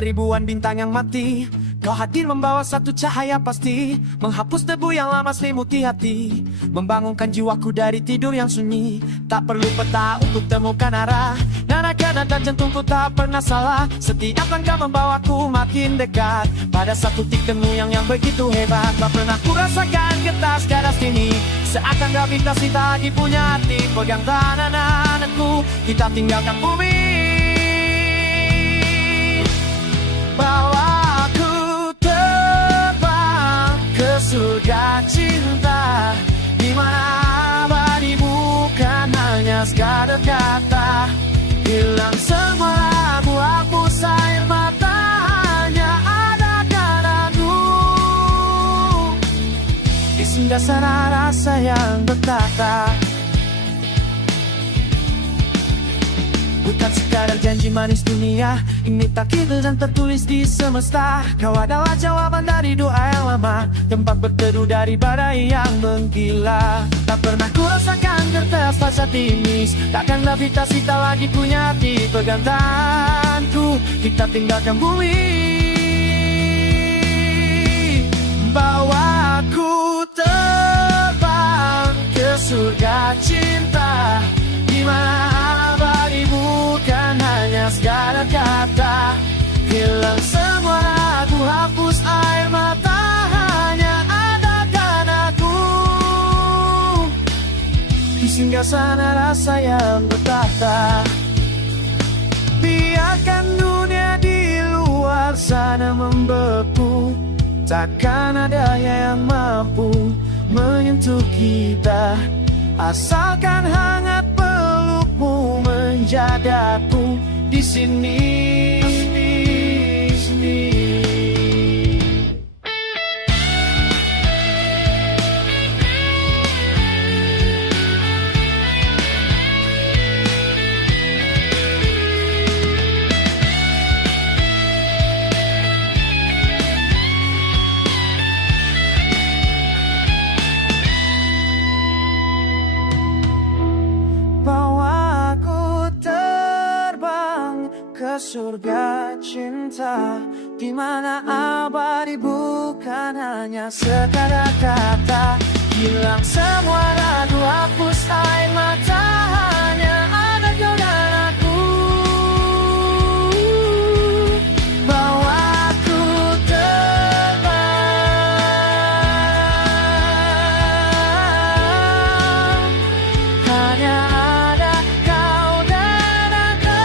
antara ribuan bintang yang mati. Kau hadir membawa satu cahaya pasti, menghapus debu yang lama selimuti hati, membangunkan jiwaku dari tidur yang sunyi. Tak perlu peta untuk temukan arah, nada dan jantungku tak pernah salah. Setiap langkah membawaku makin dekat pada satu titik temu yang begitu hebat. Tak pernah ku rasakan getar segaras ini, seakan gravitasi tak lagi punya hati. Pegang tanganku, kita tinggalkan bumi. Bawa aku terbang ke surga cinta, di mana abadi bukan hanya sekadar kata. Hilang semua ragu, hapus air mata, hanya ada kanaku. Di singgasana rasa yang berkata, bukan sekadar janji manis dunia, ini takdir dan tertulis di semesta. Kau adalah jawaban dari doa yang lama, tempat berteduh dari badai yang menggila. Tak pernah ku rasakan kertas rasa timis, takkan gravitasi tak lagi punya hati. Pegang tanganku, kita tinggalkan bumi. Bawa aku terbang ke surga cinta, di mana abadi bukan hanya sekadar kata. Hilang semua ragu, hapus air mata, hanya ada kanaku. Di singgasana rasa yang bertata. Biarkan dunia di luar sana membeku, takkan ada yang mampu menyentuh kita. Asalkan hangat pelukmu menjagaku di sini. Surga cinta, di mana abadi bukan hanya sekadar kata. Hilang semua ragu, hapus air mata, hanya ada kau dan aku. Bawa aku terbang, hanya ada kau dan aku.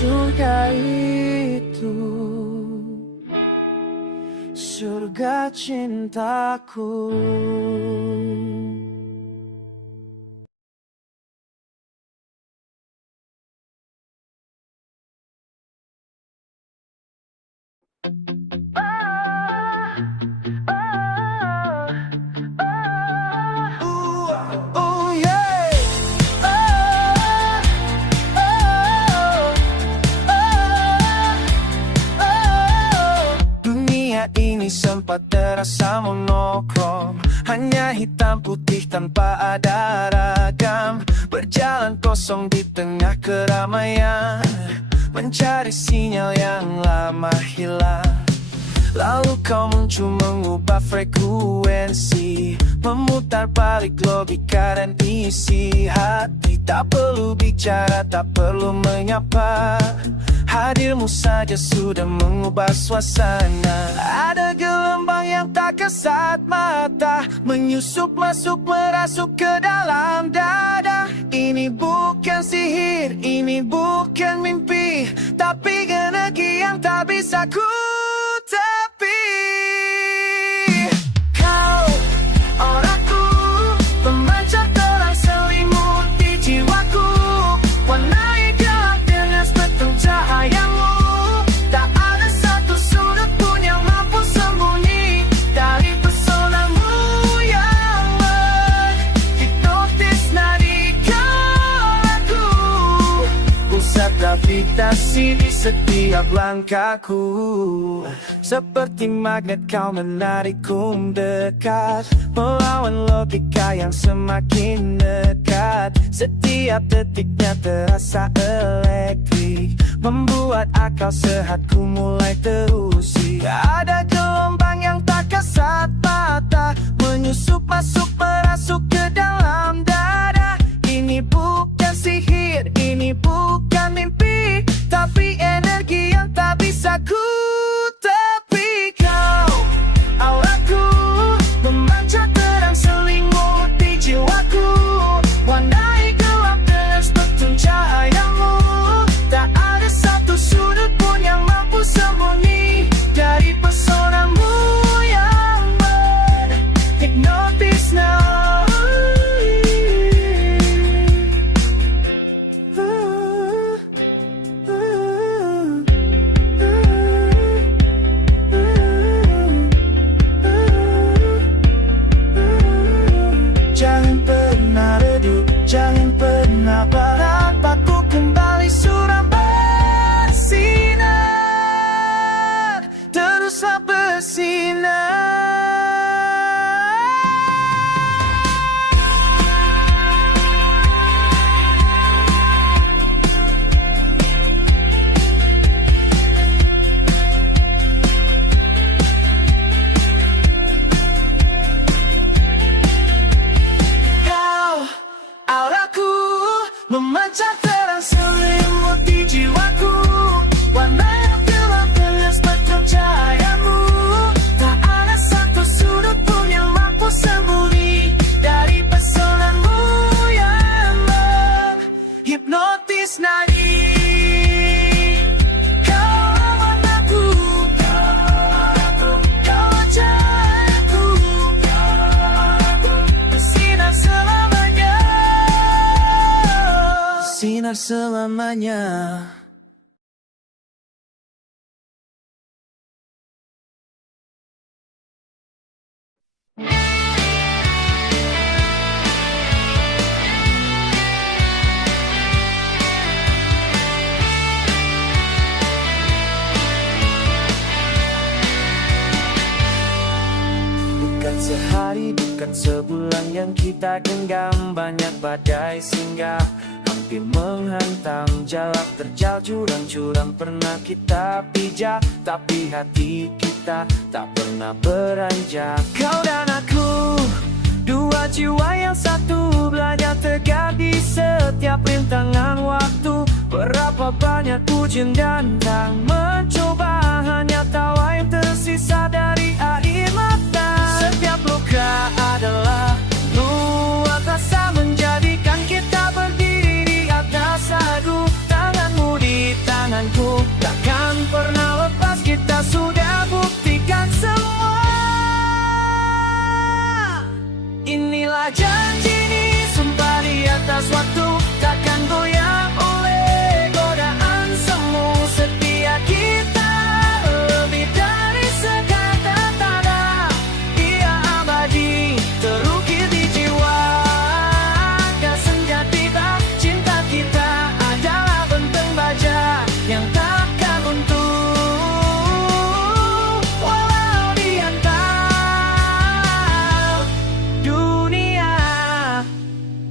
Surga itu, surga cintaku. Ini sempat terasa monokrom, hanya hitam putih tanpa ada ragam. Berjalan kosong di tengah keramaian, mencari sinyal yang lama hilang. Lalu kau muncul mengubah frekuensi, memutar balik logika dan isi hati. Tak perlu bicara, tak perlu menyapa, hadirmu saja sudah mengubah suasana. Ada gelombang yang tak kasat mata, menyusup masuk merasuk ke dalam dada. Ini bukan sihir, ini bukan mimpi, tapi energi yang tak bisa ku tepi. Kau orangku, pemancar terang selimuti jiwaku, warnai gelap dengan spetrum cahayamu. Tak ada satu sudut pun yang mampu sembunyi dari pesonamu yang menghipnotis nadi kalahku. Pusat gravitasi di setiap langkahku. Seperti magnet kau menarikku mendekat, melawan logika yang semakin dekat. Setiap detiknya terasa elektrik, membuat akal sehatku mulai terusik. Ada gelombang yang tak kasat mata, menyusup masuk merasuk ke dalam dada. Ini bukan sihir, ini bukan mimpi, tapi energi yang tak bisa ku tepi. Kau, auraku, memancar terang selimuti jiwaku, warnai gelap dengan spektrum cahayamu. Tak ada satu sudut pun yang mampu sembunyi dari pesonamu yang menghipnotis now. Jangan pernah redup, jangan pernah barat, aku kembali suram bersinar, teruslah bersinar. Auraku memancar terang selimuti jiwaku, warna yang gelap dengan spektrum cahayamu. Tak ada satu sudut pun yang mampu sembunyi dari pesonamu yang menghipnotis nadi. Kau warnaku, kau wajahku, bersinar selamanya, sinar selamanya. Bukan sehari, bukan sebulan yang kita genggam, banyak badai singgah, hampir menghantam. Jalak terjal jurang-jurang pernah kita pijak, tapi hati kita tak pernah beranjak. Kau dan aku, dua jiwa yang satu, belajar tegak di setiap rintangan waktu. Berapa banyak ujian dan tak mencoba, hanya tawa yang tersisa dari air mata. Setiap luka adalah luar rasa, menjadikan kita berdiri di atas aku. Tanganmu di tanganku, takkan pernah lepas, kita sudah buktikan semua. Inilah janji, ini sumpah di atas waktu, takkan goyah oleh godaan semu. Setia kita lebih dari sekata tanda, ia abadi terukir di jiwa. Hingga senja tiba, cinta kita adalah benteng baja yang takkan runtuh walau dihantam dunia.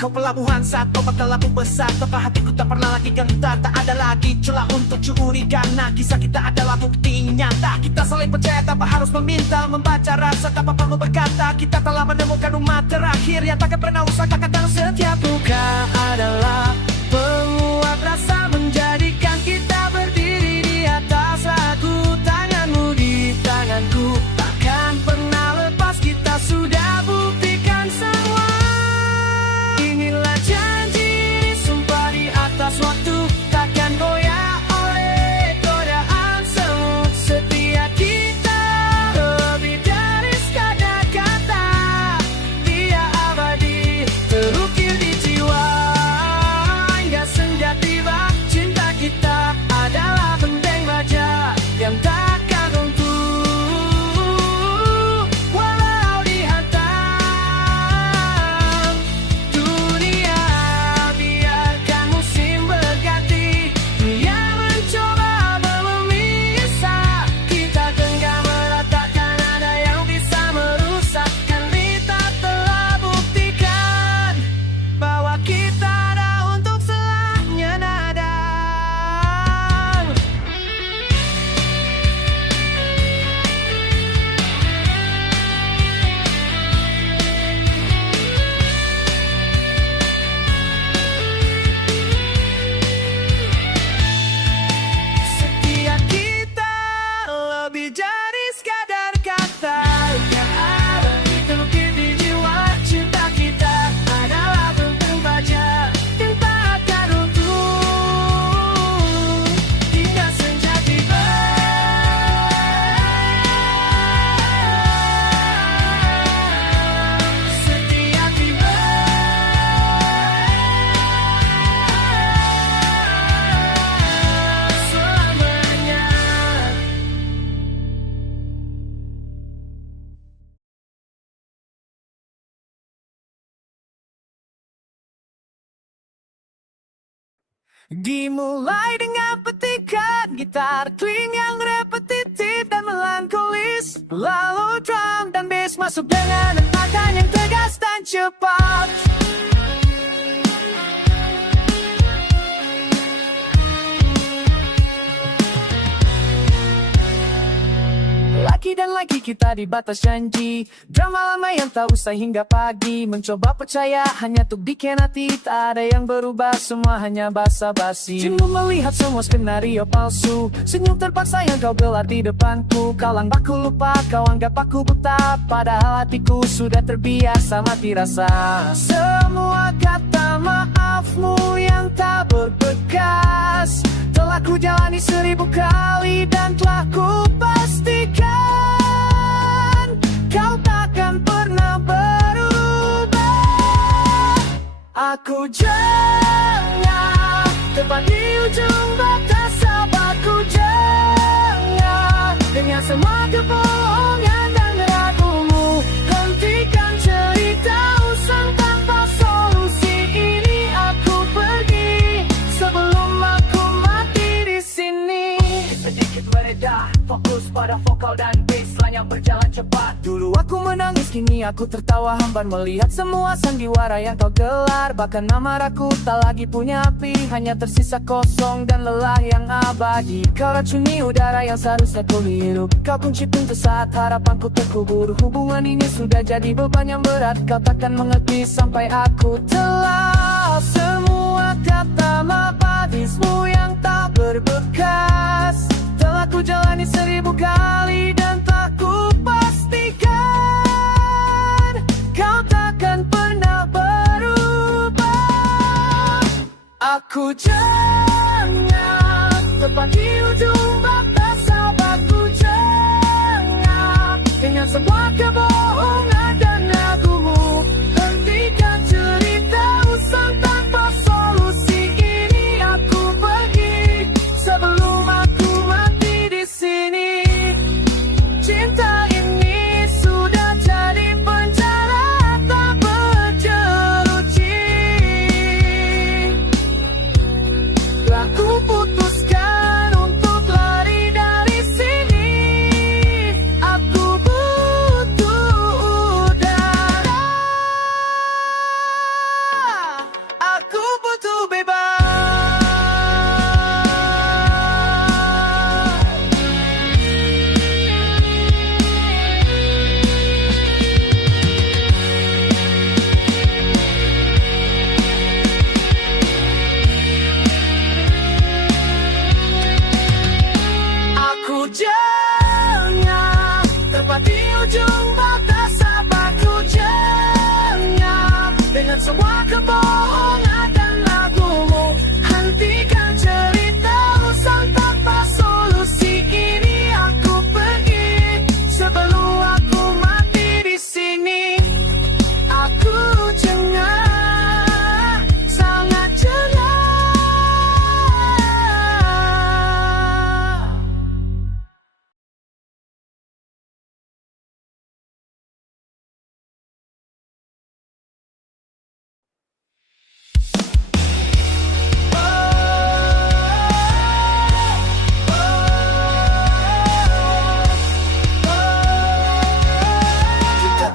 Kau pelabuhan saat ombak terlalu besar, tempat hatiku tak pernah lagi gentar. Tak ada lagi celah untuk curiga, nah kisah kita adalah bukti nyata. Kita saling percaya tanpa harus meminta, membaca rasa tanpa perlu berkata. Kita telah menemukan rumah terakhir yang takkan pernah usang, takkan tahu. Setiap luka adalah penguat rasa, menjadikan kita berdiri di atas aku. Tanganmu di tanganku, takkan pernah lepas, kita sudah buktikan semua. Inilah janji, sumpah di atas waktu, takkan goyah oleh godaan semu. Setia kita lebih dari sekadar kata, dia abadi terukir di jiwa. Dimulai dengan petikan gitar clean yang repetitif dan melankolis, lalu drum dan bass masuk dengan hentakan yang tegas dan cepat. Lagi dan lagi kita di batas janji, drama lama yang tak usai hingga pagi. Mencoba percaya hanya untuk dikhianati, tak ada yang berubah, semua hanya basa-basi. Jenuh melihat semua skenario palsu, senyum terpaksa yang kau gelar di depanku. Kau baku lupa, kau anggap aku buta, padahal hatiku sudah terbiasa mati rasa. Semua kata maafmu yang tak berbekas telah ku jalani 1000 kali dan telah ku pastikan kau takkan pernah berubah. Aku jengah tepat di ujung batas sahabatku, jengah dengan semua kebohongan dan ragumu. Hentikan cerita usang tanpa solusi ini, aku pergi sebelum aku mati di sini. Sedikit mereda, fokus pada vokal dan bassline yang berjalan cepat. Dulu aku menangis, kini aku tertawa hambar melihat semua sandiwara yang kau gelar. Bahkan amarahku tak lagi punya api, hanya tersisa kosong dan lelah yang abadi. Kau racuni udara yang seharusnya ku hirup, kau kunci pintu saat harapanku terkubur. Hubungan ini sudah jadi beban yang berat, kau takkan mengerti sampai aku telah. Semua kata maafmu yang tak berbekas telah ku jalani 1000 kali dan tak ku pastikan kau takkan pernah berubah. Aku jengah tepat di ujung batas sahabatku, jengah dengan semua kebohongan dan ragumu. Hentikan cerita usang tanpa solusi ini, aku pergi sebelum aku mati di sini. Cinta ini sudah jadi penjara tak berjeruji. Telah ku putuskan untuk lari dari sini. Aku butuh udara, aku butuh bebas. Aku jengah tepat di ujung batas sahabatku, jengah dengan semua kebohongan dan ragumu. Hentikan cerita usang tanpa solusi ini, aku pergi sebelum aku mati di sini. Aku jengah, sangat jengah.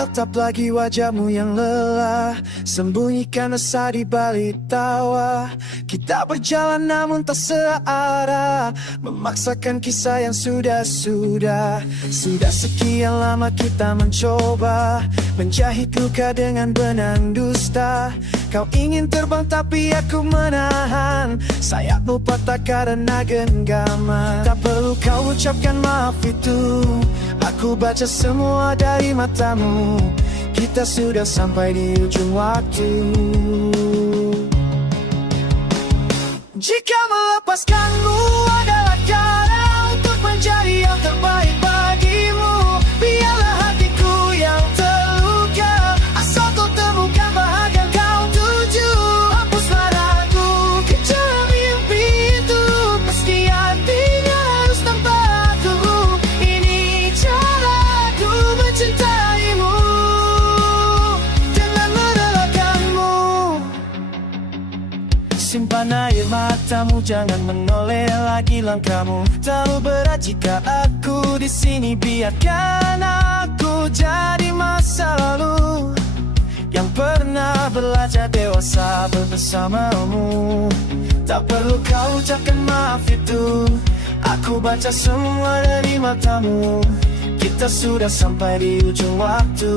Tatap lagi wajahmu yang lelah, sembunyikan rasa di balik tawa. Kita berjalan namun tak searah, memaksakan kisah yang sudah-sudah. Sudah sekian lama kita mencoba menjahit luka dengan benang dusta. Kau ingin terbang tapi aku menahan, sayapmu patah karena genggaman. Tak perlu kau ucapkan maaf itu, aku baca semua dari matamu. Kita sudah sampai di ujung waktu. Jika melepaskanmu adalah cara untuk menjadi yang terbaik bagimu, biarlah hatiku yang terluka. Asal kau temukan bahagia kau tuju, hapuslah ragu, kejar mimpi itu. Meski artinya harus tanpa aku, ini caraku mencintaimu dengan merelakanmu. simpan air matamu, jangan menoleh lagi langkahmu. Terlalu berat jika aku di sini, biarkan aku jadi masa lalu yang pernah belajar dewasa bersamamu. Tak perlu kau ucapkan maaf itu, aku baca semua dari matamu. Kita sudah sampai di ujung waktu.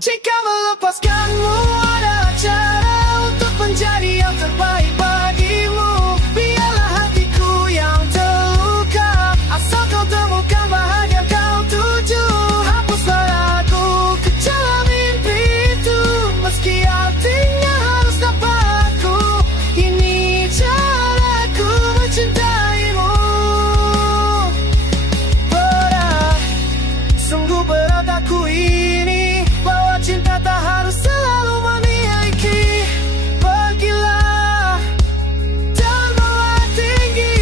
Jika melepaskanmu adalah cara untuk menjadi yang terbaik bagimu, biarlah hatiku yang terluka, asal kau temukan bahagia kau tuju. Hapuslah ragu, kejarlah mimpi itu, meski artinya harus dapatku. Ini caraku mencintaimu. Berat, sungguh berat aku ini, bahwa cinta tak harus selalu memiliki. Pergilah dan bawa tinggi.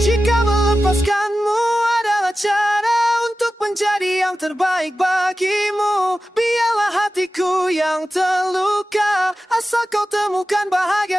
Jika melepaskanmu adalah cara untuk menjadi yang terbaik bagimu, biarlah hatiku yang terluka, asal kau temukan bahagia